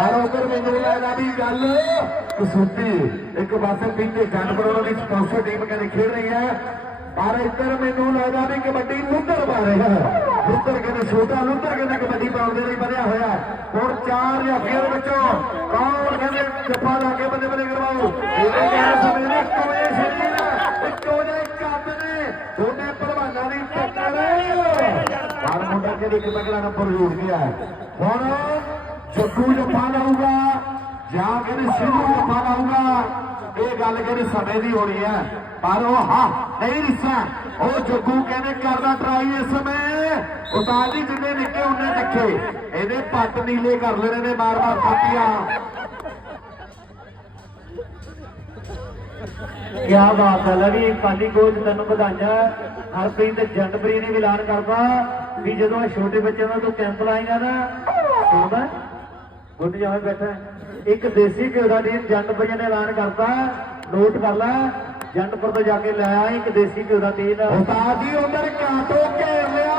ਪਰ ਉਧਰ ਮੈਨੂੰ ਲੱਗਦਾ ਵੀ ਗੱਲ ਕਸੂਤੀ, ਇੱਕ ਪਾਸੇ ਪੀਤੇ ਜੰਡ ਦੀ ਸਪਾਂਸਰ ਟੀਮ ਕਹਿੰਦੇ ਖੇਡ ਰਹੀ ਹੈ। ਪਰ ਇੱਧਰ ਮੈਨੂੰ ਲੱਗਦਾ ਵੀ ਕਬੱਡੀ ਲੁੱਧਰ ਪਾ ਰਿਹਾ ਹੈ। ਲੁੱਧਰ ਕਹਿੰਦੇ ਛੋਟਾ ਲੁੱਧਰ ਕਹਿੰਦੇ ਕਬੱਡੀ ਪਾਉਣ ਦੇ ਲਈ ਵਧਿਆ ਹੋਇਆ ਹੁਣ ਚਾਰ ਜਾਫੀਆਂ ਦੇ ਵਿੱਚੋਂ ਕੌਣ ਕਹਿੰਦੇ ਜੱਫਾ ਲਾ ਕੇ ਬੰਦੇ ਬੰਦੇ ਕਰਵਾਓ? ਇਹਦੇ ਕਹਿਣ ਸਮੇਂ ਨੇ, ਇੱਕੋ ਜਿਹੇ ਸਰੀਰ ਇੱਕੋ ਜਿਹੇ ਕੱਦ ਨੇ। ਦੋਨੇ ਪਹਿਲਵਾਨਾਂ ਦੀ ਟੱਕਰ ਪਰ ਮੁੰਡਾ ਕਹਿੰਦੇ ਇੱਕ ਤਗੜਾ ਨੰਬਰ ਜੋੜ ਗਿਆ ਹੁਣ ਜੱਗੂ ਜੱਫਾ ਲਾਊਗਾ, ਜਾਂ ਕਹਿੰਦੇ ਸਿੱਧੂ ਜੱਫਾ ਲਾਊਗਾ, ਇਹ ਗੱਲ ਕਹਿੰਦੇ ਸਮੇਂ ਦੀ ਹੋਣੀ ਹੈ। ਪਰ ਉਹ ਹਾਂ, ਨਹੀਂ ਰਿਸਾ। ਉਹ ਜੱਗੂ ਕਹਿੰਦੇ ਕਰਦਾ ਟਰਾਈ ਇਸ ਸਮੇਂ। ਉਤਾਰ ਦੀ ਜਿੰਨੇ ਨਿੱਕੇ, ਉਹਨੇ ਨਿੱਕੇ। ਇਹਦੇ ਪੱਟ ਨੀਲੇ ਕਰ ਲੈਣੇ ਨੇ, ਮਾਰ ਮਾਰ ਥਾਪੀਆਂ ਕਿਆ ਬਾਤ ਹੈ ਲਵੀ ਪਾਲੀ ਕੋਚ ਤੈਨੂੰ ਵਧਾਈਆਂ। ਹਰਪ੍ਰੀਤ ਤੇ ਜੰਡਪ੍ਰੀਤ ਨੇ ਵੀ ਐਲਾਨ ਕਰਤਾ ਵੀ ਜਦੋਂ ਇਹ ਛੋਟੇ ਬੱਚਿਆਂ ਦਾ ਤੂੰ ਕੈਂਪ ਲਾਏਗਾ ਨਾ ਸੁਣਦਾ ਗੁੱਡ ਜਾਵੇ ਬੈਠਾ ਇੱਕ ਦੇਸੀ ਘਿਓ ਦਾ ਟੀਮ ਜੰਡਪ੍ਰੀਤ ਨੇ ਐਲਾਨ ਕਰਤਾ। ਨੋਟ ਕਰ ਲੈ। ਜੰਡਪੁਰ ਤੋਂ ਜਾ ਕੇ ਲੈ ਆ ਇੱਕ ਦੇਸੀ ਘਿਓ ਦਾ ਟੀਮ ਉਸਤਾਦ ਜੀ, ਉਧਰ ਕਾਟੋ ਘੇਰ ਲਿਆ।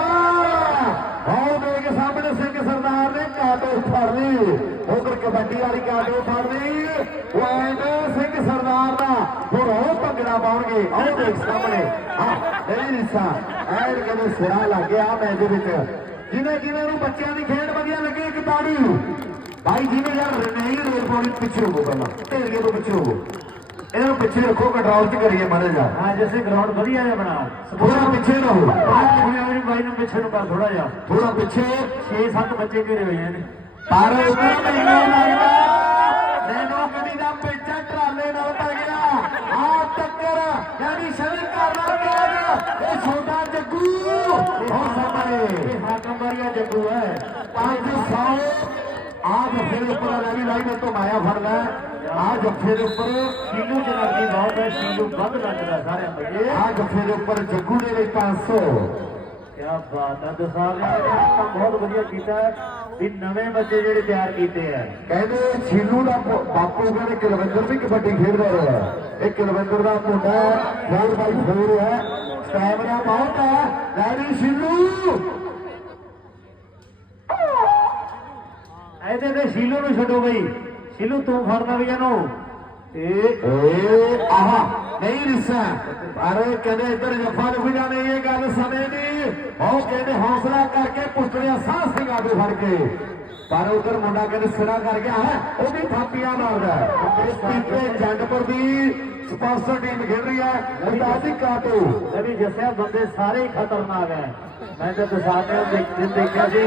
ਆਓ ਦੇਖ ਸਾਹਮਣੇ ਸਿੰਘ ਸਰਦਾਰ ਨੇ ਕਾਟੋ ਫੜ ਲਈ। ਉਧਰ ਕਬੱਡੀ ਵਾਲੀ ਕਾਟੋ ਫੜ ਲਈ। ਪੁਆਇੰਟ ਸਿੰਘ ਸਰਦਾਰ ਦਾ ਹੁਣ ਉਹ ਭੰਗੜਾ ਪਾਉਣਗੇ। ਆਓ ਦੇਖ ਸਾਹਮਣੇ। ਹਾਂ ਇਹ ਰਿਸਾ ਐਰ ਕਦੇ ਸਿਰਾ ਲੱਗ ਗਿਆ ਮੈਚ ਦੇ ਵਿੱਚ। ਜਿਹਨੇ ਜਿਹਨੇ ਨੂੰ ਬੱਚਿਆਂ ਦੀ ਖੇਡ ਵਧੀਆ ਲੱਗੀ, ਇੱਕ ਤਾੜੀ। ਭਾਈ ਜਿਹਨੇ ਯਾਰ ਨਹੀਂ ਰੇਲ ਪਾਉਣੀ ਪਿੱਛੇ ਹੋ ਪਹਿਲਾਂ। ਢੇਰੀਏ ਤੋਂ ਪਿੱਛੇ ਹੋ ਇਹਨਾਂ ਨੂੰ ਪਿੱਛੇ ਰੱਖੋ ਕੰਟਰੋਲ ਚ ਕਰੀਏ ਮਾਰੇ ਜਾ ਹਾਂ ਜਿਵੇਂ ਗਰਾਊਂਡ ਵਧੀਆ ਜਿਹਾ ਬਣਾ ਥੋੜਾ ਪਿੱਛੇ ਰਹੋ ਬਾਹਰ ਲਿਖਿਆ ਹੋਇਆ ਬਾਈ ਨੂੰ ਪਿੱਛੇ ਨੂੰ ਕਰ ਥੋੜਾ ਜਿਹਾ। ਥੋੜਾ ਪਿੱਛੇ। 6-7 ਬੱਚੇ ਘੇਰੇ ਹੋਏ ਨੇ ਪਰ ਮੈਨੂੰ ਲੱਗਦਾ ਮੈਨੂੰ ਕਦੀ ਦਾ ਪਿੱਛਾ ਟਰਾਲੇ ਨਾਲ ਪੈ ਗਿਆ। ਆ ਟੱਕਰ ਯਾਨੀ ਸ਼ਰੀ ਕਰਨਾ ਕੈਦ ਇਹ ਛੋਟਾ ਜੱਗੂ। ਹੋ ਸਾਹਮਣੇ। ਇਹ ਹਾਕਮ ਵਾਰੀਆ ਜੱਗੂ ਹੈ। 500 ਆ ਜੱਫੇ ਦੇ ਉੱਪਰ ਆ ਵੀ ਤੋਂ ਮਾਇਆ ਫੜ ਆ ਜੱਫੇ ਦੇ ਉੱਪਰ ਸ਼ੀਲੂ ਜਨਾਬੀ ਬਹੁਤ ਹੈ, ਸ਼ੀਲੂ ਵੱਧ ਲੱਗਦਾ ਸਾਰਿਆਂ ਤੋਂ ਆ ਜੱਫੇ ਦੇ ਉੱਪਰ ਜੱਗੂ ਦੇ ਲਈ 500 ਕਿਆ ਬਾਤ ਹੈ ਦਸਾਰ ਨੇ ਕੰਮ ਬਹੁਤ ਵਧੀਆ ਕੀਤਾ ਵੀ ਨਵੇਂ ਬੱਚੇ ਜਿਹੜੇ ਤਿਆਰ ਕੀਤੇ ਆ ਕਹਿੰਦੇ ਛੀਲੂ ਦਾ ਬਾਪੂ ਕਹਿੰਦੇ ਕੁਲਵਿੰਦਰ ਵੀ ਕਬੱਡੀ ਖੇਡਦਾ ਰਿਹਾ ਇਹ ਕੁਲਵਿੰਦਰ ਦਾ ਮੁੰਡਾ 4x4 ਹੈ। ਸਟੈਮਿਨਾ ਬਹੁਤ ਹੈ ਲੈਣੀ ਛੀਲੂ ਇਹਦੇ ਤੇ ਸ਼ੀਲੂ ਨੂੰ ਛੱਡੋ ਬਈ। ਸ਼ੀਲੂ ਤੂੰ ਫੜਦਾ ਵੀ ਇਹਨੂੰ। ਇਹ ਏ, ਆਹਾ, ਨਹੀਂ ਰਿਸਾ। ਪਰ ਕਹਿੰਦੇ ਇੱਧਰ ਜੱਫਾ ਲੁਕਦਾ ਨਹੀਂ ਇਹ ਗੱਲ ਸਮੇਂ ਦੀ। ਉਹ ਕਹਿੰਦੇ ਹੌਸਲਾ ਕਰਕੇ ਪੁੱਤਰਿਆ ਸਾਹ ਸਿੰਘ ਆਗੇ ਫੜ ਕੇ। ਪਰ ਉਧਰ ਮੁੰਡਾ ਕਹਿੰਦੇ ਸਿਰਾ ਕਰ ਗਿਆ ਹੈ ਉਹ ਵੀ ਥਾਪੀਆਂ ਮਾਰਦਾ। ਹੈ ਜੰਡਪੁਰ ਦੀ ਸਪਾਂਸਰ ਟੀਮ ਖੇਡ ਰਹੀ ਹੈ ਉਦਾਸੀ ਕਾਟੋ। ਇਹ ਵੀ ਜੱਸਿਆ ਬੰਦੇ ਸਾਰੇ ਹੀ ਖਤਰਨਾਕ ਹੈ। ਮੈਂ ਤਾਂ ਦਸਾਰ ਨੇ ਦੇਖ ਦੇਖਿਆ ਸੀ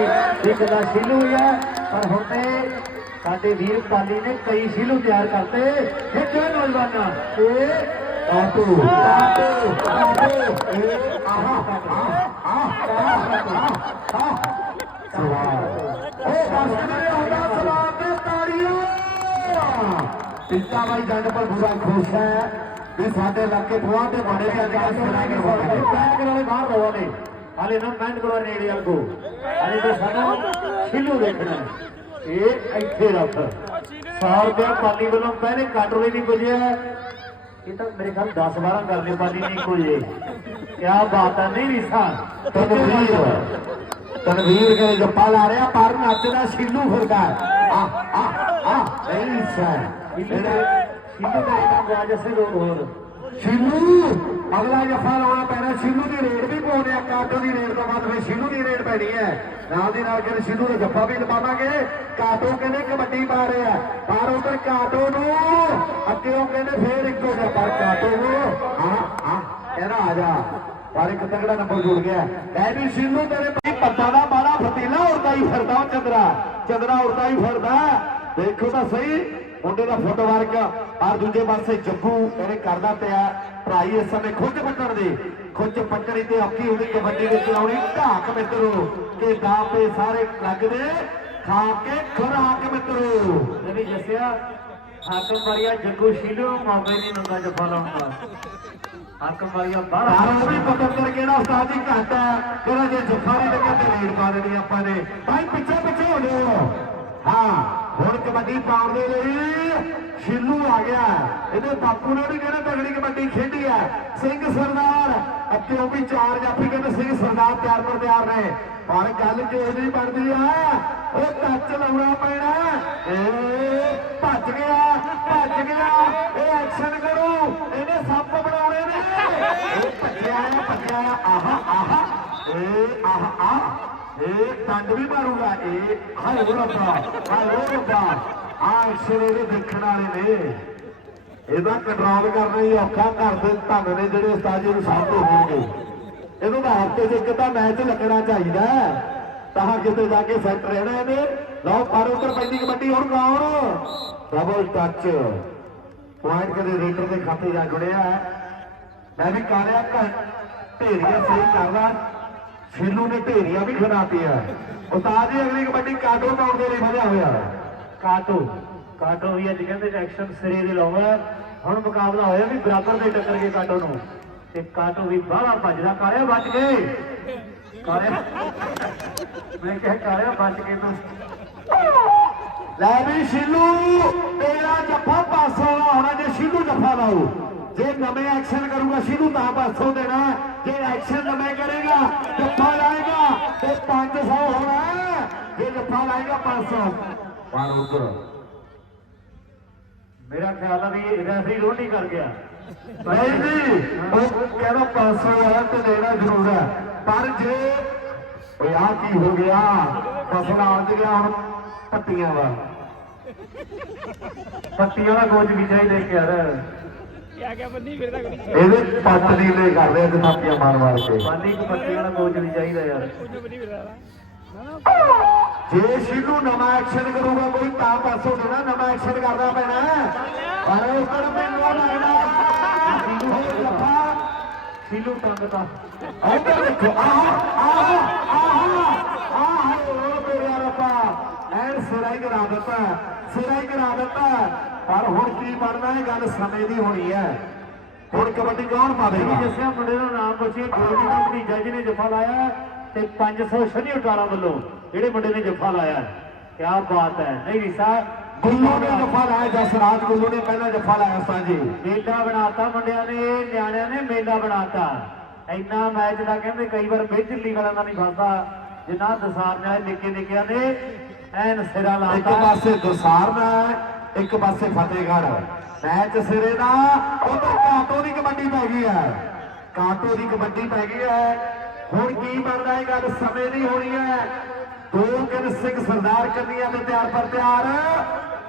ਇੱਕ ਦਾ ਸ਼ੀਲੂ ਹੀ ਪਰ ਹੁਣ ਤੇ ਸਾਡੇ ਵੀਰ ਪਾਲੀ ਨੇ ਕਈ ਸ਼ੀਲੂ ਤਿਆਰ ਕਰਤੇ। ਇਹ ਕਿਉਂ ਨੌਜਵਾਨਾਂ ਇਹ ਕਾਟੋ। ਕਾਟੋ। ਕਾਟੋ। ਏ ਆਹਾ ਆਹ ਆਹ ਆਹ ਆਹ ਸਵਾਲ। ਉਹ ਬਸ ਮੇਰੇ ਹੁੰਦਾ ਸਵਾਲ ਤੇ ਤਾੜੀਆਂ ਪਿੰਤਾ ਬਾਈ ਜੰਡ ਪਰ ਪੂਰਾ ਖੁਸ਼ ਹੈ ਵੀ ਸਾਡੇ ਇਲਾਕੇ ਬੁਆ ਤੇ ਬੜੇ ਵੀ ਅੱਜ ਕੱਲ੍ਹ ਸੁਣਾ ਕੇ ਹੋਣਗੇ ਪੈਂਟ ਕਰਾਲੇ ਬਾਹਰ ਰੋ ਨੇ ਹਾਲੇ ਨਾ ਪੈਂਟ ਕਰਾ ਨੇੜੇ ਵਾਂਗੂ ਹਾਲੇ ਤਾਂ ਸਾਡਾ ਛਿੱਲੂ ਦੇਖਣਾ। ਇਹ ਇੱਥੇ ਰੱਖ 100 ਰੁਪਏ ਪਾਲੀ ਵੱਲੋਂ ਪਹਿਲੇ ਕਾਟੋਲੇ ਨਹੀਂ ਪੁੱਜਿਆ। ਇਹ ਤਾਂ ਮੇਰੇ ਖਿਆਲ 10 12 ਕਰਨੇ ਪਾਲੀ ਨਹੀਂ ਕੋਈ ਕੀ ਬਾਤ ਹੈ ਨਹੀਂ ਰੀਸਾ ਤਨਵੀਰ। ਤਨਵੀਰ ਕੇ ਜੱਪਾ ਲਾ ਰਿਹਾ ਪਰ ਨੱਚਦਾ ਛਿੱਲੂ ਫਿਰਦਾ ਆ ਆ ਆ ਨਹੀਂ ਸਰ ਛਿੱਲੂ ਦੇ ਛਿੱਲੂ ਦੇ ਅਗਲਾ ਜੱਫਾ ਲਾਉਣਾ ਪੈਣਾ। ਛਿੱਲੂ ਦੀ ਰੇਡ ਵੀ ਪਾਉਣੇ ਆ, ਕਾਟੋ ਦੀ ਰੇਡ ਤੋਂ ਬਾਅਦ ਫਿਰ ਛਿੱਲੂ ਦੀ ਰੇਡ ਪੈਣੀ ਹੈ। ਨਾਲ ਦੀ ਨਾਲ ਕਹਿੰਦੇ ਛਿੱਲੂ ਦਾ ਜੱਫਾ ਵੀ ਲਵਾਵਾਂਗੇ। ਕਾਟੋ ਕਹਿੰਦੇ ਕਬੱਡੀ ਪਾ ਰਹੇ ਪਰ ਉਧਰ ਕਾਟੋ ਨੂੰ, ਅੱਗੇੋਂ ਕਹਿੰਦੇ ਫੇਰ ਇੱਕੋ ਜਿਹਾ ਪਰ ਕਾਟੋ ਨੂੰ। ਹਾਂ ਹਾਂ, ਕਹਿੰਦਾ ਆ ਜਾ। ਪਰ ਇੱਕ ਤਗੜਾ ਨੰਬਰ ਜੁੜ ਗਿਆ। ਐ ਵੀ ਛਿੱਲੂ ਤੇਰੇ ਭਾਈ ਪੱਤਾ ਦਾ ਬਾਲਾ ਫਤੀਲਾ ਉੜਦਾ ਹੀ ਫਿਰਦਾ ਉਹ ਚੰਦਰਾ। ਚੰਦਰਾ ਉੜਦਾ ਹੀ ਫਿਰਦਾ। ਦੇਖੋ ਤਾਂ ਸਹੀ, ਮੁੰਡੇ ਦਾ ਫੁੱਟਵਰਕ ਔਰ ਦੂਜੇ ਪਾਸੇ ਜੱਗੂ, ਇਹਨੇ ਕਰਦਾ ਪਿਆ ਭਰਾਈ ਇਸ ਸਮੇਂ ਖੁੱਜ ਪੱਟਣ ਦੀ। ਖੁੱਜ ਪੱਟਣੀ ਤੇ ਔਖੀ ਹੁੰਦੀ ਕਬੱਡੀ ਵਿੱਚ ਆਉਣੀ ਢਾਕ ਮਿੱਤਰੋ, ਕਿ ਦਾਪੇ ਸਾਰੇ ਲੱਗਦੇ ਖਾ ਕੇ ਖੁਰਾਕ ਮਿੱਤਰੋ। ਇਹ ਵੀ ਜੱਸਿਆ ਹਾਕਮ ਵਾਰੀਆ ਜੱਗੂ ਸ਼ੀਲੂ ਨੂੰ ਮੌਕਾ ਹੀ ਨਹੀਂ ਦਿੰਦਾ ਜੱਫਾ ਲਾਉਣ ਦਾ। ਹਾਕਮ ਵਾਰੀਆ ਬਾਹਰ। ਕਾਰਨ ਵੀ ਪਤੰਦਰ ਕਿਹੜਾ ਉਸਤਾਦ ਜੀ ਘੱਟ ਹੈ ਕਿਹੜਾ ਜੇ ਜੱਫਾ ਨਹੀਂ ਲੱਗਿਆ ਤੇ ਲੀਡ ਪਾ ਦੇਣੀ ਆਪਾਂ ਨੇ। ਭਾਈ ਪਿੱਛੇ ਪਿੱਛੇ ਹੋ ਜਾਓ ਹਾਂ। ਹੁਣ ਕਬੱਡੀ ਪਾਉਣ ਦੇ ਲਈ ਛਿੱਲੂ ਆ ਗਿਆ। ਇਹਦੇ ਬਾਪੂ ਨੇ ਵੀ ਕਹਿੰਦਾ ਤਗੜੀ ਕਬੱਡੀ ਖੇਡੀ ਹੈ। ਸਿੰਘ ਸਰਦਾਰ ਅੱਗੇ ਉਹ ਵੀ ਚਾਰ ਜਾਫੀ ਕਹਿੰਦੇ ਸਿੰਘ ਸਰਦਾਰ ਤਿਆਰ ਪਰ ਤਿਆਰ ਨੇ। ਪਰ ਗੱਲ ਜੋ ਨਹੀਂ ਬਣਦੀ ਆ? ਉਹ ਟੱਚ ਲਾਉਣਾ ਪੈਣਾ। ਏ, ਭੱਜ ਗਿਆ ਭੱਜ ਗਿਆ। ਇਹ ਐਕਸ਼ਨ ਕਰੋ। ਇਹਨੇ ਸੱਪ ਬਣਾਉਣੇ ਨੇ। ਭੱਜਿਆ ਭੱਜਿਆ। ਆ ਆਹਾ ਆਹਾ। ਏ, ਆਹਾ ਆ ਇਹ ਡੰਡ ਵੀ ਮਾਰੂਗਾ, ਇਹ ਹਾਏ ਉਹ ਰੱਬਾ, ਹਾਏ ਉਹ ਰੱਬਾ। ਆ ਐਕਸ਼ਨ ਦੇਖਣ ਵਾਲੇ ਨੇ। ਇਹਦਾ ਕੰਟਰੋਲ ਕਰਨਾ ਹੀ ਔਖਾ ਕਰਦੇ ਧੰਨ ਨੇ ਜਿਹੜੇ ਉਸਤਾਦ ਜੀ ਨੂੰ ਸਾਹਮਣੇ ਹੋਣਗੇ। ਇਹਨੂੰ ਤਾਂ ਹਫ਼ਤੇ 'ਚ ਇੱਕ ਤਾਂ ਮੈਚ ਲੱਗਣਾ ਚਾਹੀਦਾ ਤਾਂ ਕਿਤੇ ਜਾ ਕੇ ਸੈੱਟ ਰਹਿਣਾ ਇਹਨੇ। ਲਓ, ਪਰ ਉੱਤਰ ਪੈਂਦੀ ਕਬੱਡੀ, ਹੋਰ ਕੌਣ? ਡਬਲ ਟੱਚ ਪੁਆਇੰਟ ਕਦੇ ਰੇਟਰ ਦੇ ਖਾਤੇ ਜਾ ਜੁੜਿਆ ਹੈ। ਮੈਂ ਵੀ ਕਾਰਿਆ ਘਰ, ਢੇਰੀਆਂ ਸਹੀ ਕਰਦਾ। ਸ਼ੀਲੂ ਨੇ ਢੇਰੀਆਂ ਵੀ ਖਿਲਾਤੀਆਂ। ਉਸਤਾਦ ਜੀ ਅਗਲੀ ਕਬੱਡੀ ਕਾਟੋ ਪਾਉਣ ਦੇ ਲਈ ਵਧਿਆ ਹੋਇਆ। ਕਾਟੋ ਕਾਟੋ ਵੀ ਅੱਜ ਕਹਿੰਦੇ ਐਕਸ਼ਨ ਸਿਰੇ ਦੇ ਲਾਉਂਦਾ। ਹੁਣ ਮੁਕਾਬਲਾ ਹੋਇਆ ਵੀ ਬਰਾਬਰ ਦੇ ਟੱਕਰ ਕੇ ਕਾਟੋ ਨੂੰ। ਤੇ ਕਾਟੋ ਵੀ ਬਾਹਲਾ ਭੱਜਦਾ ਕਾਲਿਆ ਬਚ ਗਏ। ਕਾਲਿਆ ਮੈਂ ਕਿਹਾ ਕਾਲਿਆ ਬਚ ਗਏ ਤੂੰ। ਲੈ ਵੀ ਸ਼ੀਲੂ ਤੇਰਾ ਜੱਫਾ ਪਾਸੋਂ ਹੋਣਾ ਜੇ ਸ਼ੀਲੂ ਜੱਫਾ ਲਾਉ ਜੇ ਨਵੇਂ ਐਕਸ਼ਨ ਕਰੂਗਾ ਸ਼ੀਲੂ ਤਾਂ ਪਾਸੋਂ ਦੇਣਾ ਜੇ ਐਕਸ਼ਨ ਨਵੇਂ ਕਰੇਗਾ ਜੱਫਾ ਲਾਏਗਾ ਤੇ 500 ਹੋਣਾ ਜੇ ਜੱਫਾ ਲਾਏਗਾ 500 ਪਰ ਉਧਰ ਮੇਰਾ ਖਿਆਲ ਆ ਵੀ ਰੈਫਰੀ ਰੋਟੀ ਕਰ ਗਿਆ। ਨਹੀਂ ਜੀ ਉਹ ਕਹਿੰਦਾ 500 ਆ ਤੇ ਦੇਣਾ ਜ਼ਰੂਰ ਹੈ। ਪਰ ਜੇ ਓਏ ਆ ਕੀ ਹੋ ਗਿਆ? ਫਸਲ ਆਉਣ ਤੇ ਗਿਆ ਹੁਣ ਪੱਟੀਆਂ ਵਾ ਪੱਤੀ ਵਾਲਾ ਕੋਚ ਵੀ ਚਾਹੀਦਾ ਯਾਰ। ਇਹਦੇ ਪੱਟ ਨੀਲੇ ਕਰਦੇ ਆ ਜਨਾਪੀਆਂ ਮਾਰ ਮਾਰ ਕੇ ਪਾਲੀ ਇੱਕ ਪੱਤੀ ਵਾਲਾ ਕੋਚ ਵੀ ਚਾਹੀਦਾ ਯਾਰ ਨਾ ਨਾ ਜੇ ਸ਼ੀਲੂ ਨਵਾਂ ਐਕਸ਼ਨ ਕਰੂਗਾ ਕੋਈ ਤਾਂ ਪਾਸੋਂ ਦੇਣਾ ਨਵਾਂ ਐਕਸ਼ਨ ਕਰਦਾ ਪੈਣਾ ਪਰ ਉੱਪਰ ਮੈਨੂੰ ਲੱਗਦਾ ਸ਼ੀਲੂ ਹੋ ਜੱਫਾ ਸ਼ੀਲੂ ਟੰਗਤਾ ਉੱਧਰ ਦੇਖੋ ਆਹ ਆਹ ਆਹ ਆਹ ਉਹ ਮੇਰੇ ਰੱਬਾ ਐਨ ਸਿਰਾ ਹੀ ਕਰਾ ਦਿੱਤਾ ਸਿਰਾ ਹੀ ਕਰਾ ਦਿੱਤਾ ਪਰ ਹੁਣ ਕੀ ਬਣਨਾ ਇਹ ਗੱਲ ਸਮੇਂ ਦੀ ਹੋਣੀ ਹੈ। ਹੁਣ ਕਬੱਡੀ ਕੌਣ ਪਾਵੇਗਾ ਜਿਸਿਆ ਮੁੰਡੇ ਦਾ ਨਾਮ ਪੁੱਛੀਏ ਗੋਲਡੀ ਦਾ ਭਤੀਜਾ ਜਿਹਨੇ ਜੱਫਾ ਲਾਇਆ ਤੇ 500 ਸ਼ਨੀ ਉਟਾਲਾ ਵੱਲੋਂ ਜਿਹੜੇ ਮੁੰਡੇ ਨੇ ਜੱਫਾ ਲਾਇਆ ਕੀ ਬਾਤ ਹੈ। ਨਹੀਂ ਰਿਸਾ ਗੁੱਲੂ ਨੇ ਜੱਫਾ ਲਾਇਆ ਜਸਰਾਜ ਗੁੱਲੂ ਨੇ ਪਹਿਲਾਂ ਜੱਫਾ ਲਾਇਆ ਉਸਤਾਦ ਜੀ। ਮੇਲਾ ਬਣਾਤਾ ਮੁੰਡਿਆਂ ਨੇ ਨਿਆਣਿਆਂ ਨੇ ਮੇਲਾ ਬਣਾਤਾ। ਇੰਨਾ ਮੈਚ ਦਾ ਕਹਿੰਦੇ ਕਈ ਵਾਰ ਮੇਜਰ ਲੀਗ ਵਾਲਿਆਂ ਦਾ ਨਹੀਂ ਫਸਦਾ ਜਿੰਨਾ ਦਸਾਰ ਨਾਲ ਨਿੱਕੇ ਨਿੱਕਿਆਂ ਨੇ ਐਨ ਸਿਰਾ ਇੱਕ ਲਾਤਾ ਪਾਸੇ ਦਸਾਰਨਾ ਇੱਕ ਪਾਸੇ ਫਤਿਹਗੜ੍ਹ। ਮੈਚ ਸਿਰੇ ਦਾ, ਉਧਰ ਕਾਟੋ ਦੀ ਕਬੱਡੀ ਪੈ ਗਈ ਹੈ। ਕਾਟੋ ਦੀ ਕਬੱਡੀ ਪੈ ਗਈ ਹੈ। ਹੁਣ ਕੀ ਬਣਦਾ ਇਹ ਗੱਲ? ਸਮੇਂ ਦੀ ਹੋਣੀ ਹੈ। ਦੋ ਕਿਨ ਸਿੰਘ ਸਰਦਾਰ ਕੰਨੀਆਂ ਦੇ ਤਿਆਰ ਪਰ ਤਿਆਰ।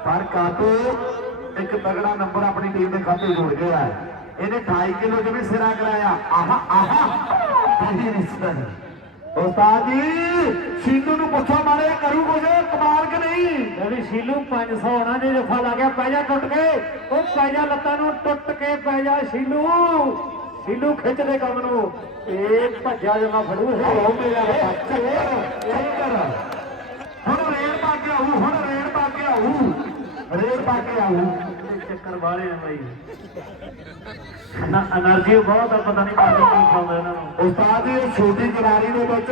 ਪਰ ਕਾਟੋ ਇੱਕ ਤਗੜਾ ਨੰਬਰ ਆਪਣੀ ਟੀਮ ਦੇ ਖਾਤੇ ਜੋੜ ਗਿਆ ਹੈ ਇਹਨੇ 2.5 ਕਿਲੋ ਚ ਵੀ ਸਿਰਾ ਕਰਾਇਆ। ਆਹਾ ਆਹਾ। ਨਹੀਂ ਰਿਸ਼ਤਾ ਉਸਤਾਦ ਜੀ ਸ਼ੀਨੂ ਨੂੰ ਪੁੱਛੋ ਮਾਰੇ ਕਰੂ ਕੁਝ ਕਮਾਲ ਕਿ ਨਹੀਂ? ਜਿਹੜੀ ਸ਼ੀਲੂ 500 ਹੋਣਾ ਜੇ ਜੱਫਾ ਲਾ ਗਿਆ ਪੈ ਜਾ ਟੁੱਟ ਕੇ। ਉਹ ਪੈ ਜਾ ਲੱਤਾਂ ਨੂੰ ਟੁੱਟ ਕੇ ਪੈ ਜਾ ਸ਼ੀਲੂ। ਸ਼ੀਲੂ ਖਿੱਚ ਦੇ ਕੰਮ ਨੂੰ। ਇਹ ਭੱਜਾ ਜਮਾ ਫੜੂ ਹੈ ਮੇਰਾ ਬੱਚਾ। ਚੱਕਰ ਹੁਣ ਰੇਡ ਪਾ ਕੇ ਆਊ ਹੁਣ ਰੇਡ ਪਾ ਕੇ ਆਊ। ਰੇਡ ਪਾ ਕੇ ਇਹ ਚੱਕਰ ਬਹੁਤ ਆ ਪਤਾ ਨਹੀਂ ਕਾਹਦੇ ਕੀ ਖਾਉਂਦਾ ਇਹਨਾਂ ਨੂੰ। ਉਸਤਾਦ ਜੀ ਛੋਟੀ ਗਰਾਰੀ ਦੇ ਵਿੱਚ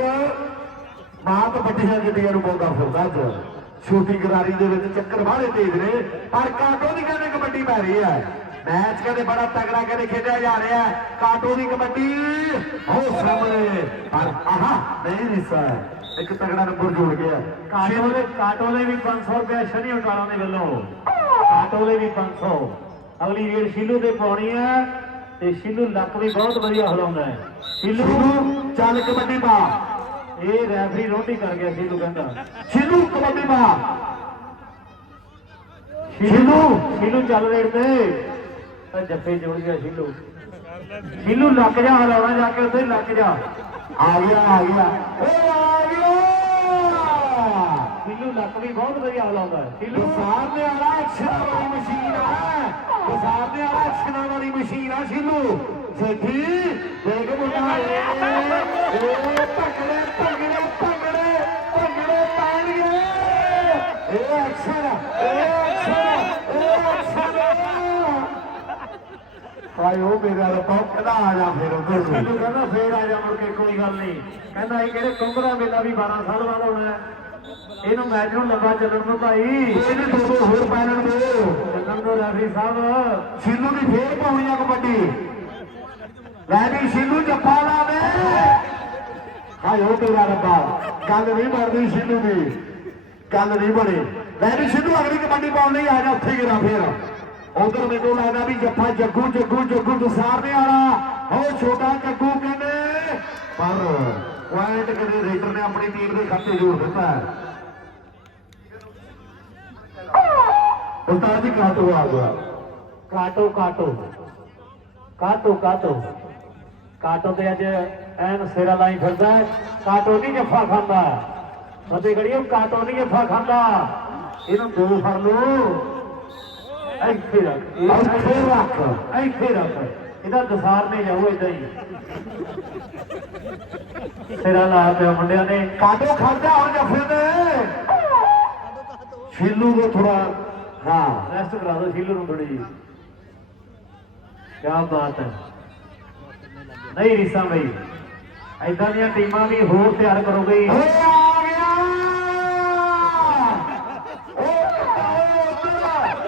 ਬਾਤ ਵੱਡੀਆਂ ਗੱਡੀਆਂ ਨੂੰ ਪਾਉਂਦਾ ਫਿਰਦਾ ਅੱਜ। ਛੋਟੀ ਗਰਾਰੀ ਦੇ ਵਿੱਚ ਚੱਕਰ ਬਾਹਲੇ ਤੇਜ਼ ਨੇ ਪਰ ਕਾਟੋ ਦੀ ਕਹਿੰਦੇ ਕਬੱਡੀ ਪੈ ਰਹੀ ਹੈ। ਮੈਚ ਕਹਿੰਦੇ ਬੜਾ ਤਗੜਾ ਕਹਿੰਦੇ ਖੇਡਿਆ ਜਾ ਰਿਹਾ ਕਾਟੋ ਦੀ ਕਬੱਡੀ ਹੋ ਸਾਹਮਣੇ। ਪਰ ਆਹਾ ਨਹੀਂ ਰਿਸਾ ਇੱਕ ਤਗੜਾ ਨੰਬਰ ਜੁੜ ਗਿਆ। ਕਾਟੋ ਦੇ ਕਾਟੋ ਨੇ ਵੀ 500 ਰੁਪਏ ਸ਼ਨੀ ਉਟਾਲਾ ਦੇ ਵੱਲੋਂ। ਕਾਟੋ ਦੇ ਵੀ 500 ਅਗਲੀ ਰੇਡ ਸ਼ੀਲੂ ਤੇ ਪਾਉਣੀ ਹੈ ਤੇ ਸ਼ੀਲੂ ਲੱਕ ਵੀ ਬਹੁਤ ਵਧੀਆ ਹਿਲਾਉਂਦਾ ਹੈ। ਸ਼ੀਲੂ ਸ਼ਿਲੂ ਚੱਲ ਕਬੱਡੀ ਪਾ। ਇਹ ਰੈਫਰੀ ਰੋਟੀ ਕਰ ਗਿਆ ਸ਼ੀਲੂ ਕਹਿੰਦਾ। ਸ਼ਿਲੂ ਕਬੱਡੀ ਪਾ। ਸ਼ੀਲੂ ਸ਼ੀਲੂ। ਚੱਲ ਰੇਡ ਤੇ। ਤਾਂ ਜੱਫੇ ਜੁੜ ਗਿਆ ਸ਼ੀਲੂ। ਸ਼ੀਲੂ ਲੱਕ ਜਾ ਹਲਾਉਣਾ ਜਾ ਕੇ ਉੱਥੇ ਲੱਕ ਜਾ। ਆ ਗਿਆ ਆ ਗਿਆ। ਓ ਆ ਗਿਆ। ਸ਼ੀਲੂ ਲੱਕ ਵੀ ਬਹੁਤ ਵਧੀਆ ਹਲਾਉਂਦਾ ਹੈ। ਸ਼ੀਲੂ ਸਾਹਮਣੇ ਵਾਲਾ ਐਕਸ਼ਨ ਵਾਲੀ ਮਸ਼ੀਨ ਹੈ ਸਾਹਮਣੇ ਵਾਲਾ ਐਕਸ਼ਨ ਵਾਲੀ ਮਸ਼ੀਨ ਆ ਸ਼ਿਲੂ ਸੇਠੀ ਦੇਖ ਮੁੰਡਾ। ਏ ਪਕੜੇ ਪਕੜੇ ਪਕੜੇ ਪਕੜੇ ਪੈਣਗੇ। ਇਹ ਐਕਸ਼ਨ ਇਹ ਐਕਸ਼ਨ ਇਹ ਐਕਸ਼ਨ ਹਾਏ ਉਹ ਮੇਰਾ ਰੱਬਾ ਕਹਿੰਦਾ ਆ ਜਾ ਫਿਰ ਉਧਰ ਨੂੰ ਕਹਿੰਦਾ ਫੇਰ ਆ ਜਾ ਮੁੜ ਕੇ ਕੋਈ ਗੱਲ ਨਹੀਂ। ਕਹਿੰਦਾ ਇਹ ਕਿਹੜੇ ਕੁੰਭ ਦਾ ਮੇਲਾ ਵੀ 12 ਸਾਲ ਬਾਅਦ ਹੋਣਾ ਹੈ। ਇਹਨੂੰ ਮੈਚ ਨੂੰ ਲੰਬਾ ਚੱਲਣ ਨੂੰ ਭਾਈ। ਇਹਨੇ ਦੋ ਦੋ ਹੋਰ ਪੈਣਨ ਦਿਓ। ਚੱਲਣ ਤੋਂ ਰੈਫਰੀ ਸਾਹਿਬ। ਸ਼ੀਲੂ ਦੀ ਫੇਰ ਪਾਉਣੀ ਆ ਕਬੱਡੀ। ਲੈ ਵੀ ਸ਼ੀਲੂ ਜੱਫਾ ਲਾਵੇ ਹਾਏ ਉਹ ਮੇਰਾ ਰੱਬਾ। ਗੱਲ ਨਹੀਂ ਮਰਦੀ ਸ਼ੀਲੂ ਦੀ। ਗੱਲ ਨਹੀਂ ਬਣੀ। ਲੈ ਵੀ ਸਿੱਧੂ ਅਗਲੀ ਕਬੱਡੀ ਪਾਉਣ ਲਈ ਆ ਜਾ ਉੱਥੇ ਗਿਰਾ ਫੇਰ। ਉਧਰ ਮੈਨੂੰ ਲੱਗਦਾ ਵੀ ਜੱਫਾ ਜੱਗੂ ਜੱਗੂ ਜੱਗੂ ਦਸਾਰਨੇ ਵਾਲਾ। ਹੋ ਛੋਟਾ ਜੱਗੂ ਕਹਿੰਦੇ ਪਰ ਪੁਆਇੰਟ ਕਦੇ ਰੇਡਰ ਨੇ ਆਪਣੀ ਟੀਮ ਦੇ ਖਾਤੇ ਜੋੜ ਦਿੱਤਾ ਉਸਤਾਦ ਜੀ ਕਾਟੋ ਆ ਗਿਆ? ਕਾਟੋ ਕਾਟੋ ਕਾਟੋ ਕਾਟੋ ਕਾਟੋ ਤੇ ਅੱਜ ਐਨ ਸਿਰਾ ਲਾਈ ਫਿਰਦਾ। ਕਾਟੋ ਨਹੀਂ ਜੱਫਾ ਖਾਂਦਾ? ਫਤਿਹ ਗੜੀਓ ਕਾਟੋ ਨਹੀਂ ਜੱਫਾ ਖਾਂਦਾ? ਇਹਨੂੰ ਦੋ ਫੜ ਲਓ। ਇੱਥੇ ਰੱਖ ਇੱਥੇ ਰੱਖ। ਇੱਥੇ ਰੱਖ। ਇਹਦਾ ਦਸਾਰ ਨੇ ਜਾਓ ਇਦਾਂ ਹੀ। ਸਿਰਾ ਲਾਇਆ ਪਿਆ ਮੁੰਡਿਆਂ ਨੇ। ਕਾਟੋ ਖਾਂਦਾ ਹੁਣ ਜੱਫੇ ਨੇ ਸ਼ੀਲੂ ਨੂੰ ਥੋੜਾ ਹਾਂ ਰੈਸਟ ਕਰਾ ਦਿਓ ਸ਼ੀਲੂ ਨੂੰ ਥੋੜੀ ਜੀ ਕੀ ਬਾਤ ਹੈ। ਨਹੀਂ ਰਿਸਾ ਬਈ ਐਦਾਂ ਦੀਆਂ ਟੀਮਾਂ ਵੀ ਹੋਰ ਤਿਆਰ ਕਰੋਗੇ। ਹੀ। ਓਏ ਆ ਗਿਆ ਓਏ ਉੱਧਰ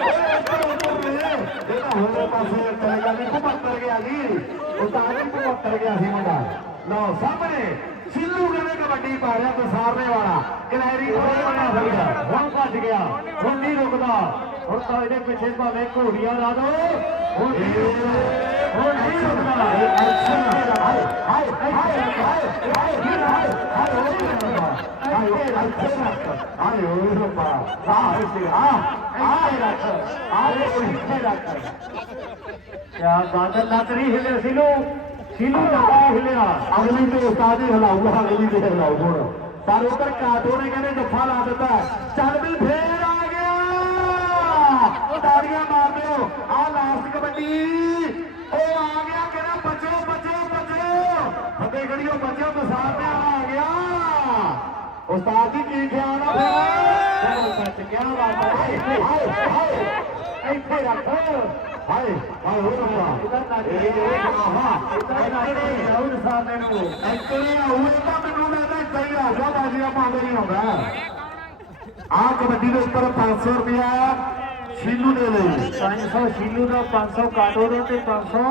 ਓਏ ਉੱਧਰ ਉੱਧਰ ਨੇ ਇਹ ਤਾਂ ਹੋਰੇ ਪਾਸੇ ਚਲੇ ਗਿਆ ਨਹੀਂ ਘੁਮੱਤਰ ਗਿਆ ਜੀ ਉਸਤਾਦ ਜੀ ਗਿਆ ਸੀ ਮੁੰਡਾ। ਲਓ, ਸਾਹਮਣੇ ਸਿੱਲੂ ਕਹਿੰਦੇ ਕਬੱਡੀ ਪਾ ਰਿਹਾ, ਦਸਾਰਨੇ ਵਾਲਾ। ਕਲੈਰੀ ਉਹ ਬਣਿਆ ਫਿਰਦਾ ਹੁਣ ਭੱਜ ਗਿਆ। ਹੁਣ ਨਹੀਂ ਰੁਕਦਾ। उड़ता इन्हें पीछे भावे घोड़िया ला दो क्या बादल नाच रही हिले सिलू सिलू नाच रही हिले अगली तो उस्ताद ही हिलाऊँगा अगली तो हिलाऊँगा पर उधर काटो ने कहने दफ़ा ला देता चल भी फिर ਤਾੜੀਆਂ ਮਾਰ ਦਿਓ। ਆ ਲਾਸਟ ਕਬੱਡੀ। ਉਹ ਆ ਗਿਆ ਕਹਿੰਦਾ ਬਚੋ ਬਚੋ ਬਚੋ। ਫੱਬੇ ਗੜੀਓ ਬਚੋ ਦਸਾਰ ਤੇ ਆ ਗਿਆ। ਉਸਤਾਦ ਜੀ ਕੀ ਖਿਆਲ ਆ? ਫਿਰ ਸੱਚ ਕਿਆ ਬਾਤ ਹੈ ਹਾਏ ਹਾਏ ਹਾਏ। ਇੱਥੇ ਰੱਖ। ਹਾਏ ਹਾਏ ਹੋ ਰਿਹਾ। ਇਧਰ ਲੱਗ ਇਹ ਇਹ ਹਾਂ ਇਧਰ ਲੱਗ ਜਾਉਂ ਸਾਹਮਣੇ ਨੂੰ ਐਕਚੁਅਲੀ ਉਹ ਤਾਂ ਮੈਨੂੰ ਲੱਗਦਾ ਸਹੀ ਆ ਗਿਆ ਬਾਜੀਆਂ ਪਾਉਂਦੇ ਨਹੀਂ ਹੁੰਦਾ ਆ ਕਬੱਡੀ ਦੇ ਉੱਪਰ 500 ਰੁਪਇਆ। ਸ਼ੀਲੂ ਦੇ ਲਈ। 500 ਸ਼ੀਲੂ ਦਾ 500 ਕਾਟੋ ਦਾ ਤੇ 500